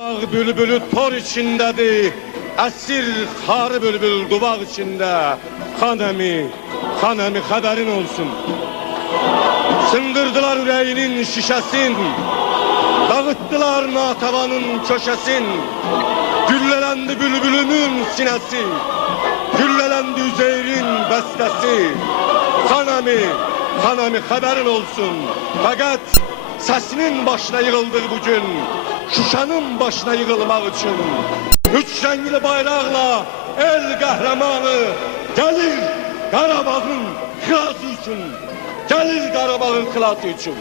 Ağ bülbülü tor içindedir, esir xarı bülbül duvaq içinde. Xanəmi xəbərin olsun. Sındırdılar ürəyinin şişəsin, dağıttılar natavanın köşəsin. Güllələndi bülbülümün sinəsi, güllələndi Üzeyrin bəstəsi. Xanəmi xəbərin olsun. Fəqət səsinin başına yığıldık bugün, Şuşanın başına yığılmaq üçün. Üç rəngli bayraqla el qəhrəmanı gəlir Qarabağın xilası üçün. Gəlir Qarabağın xilası üçün.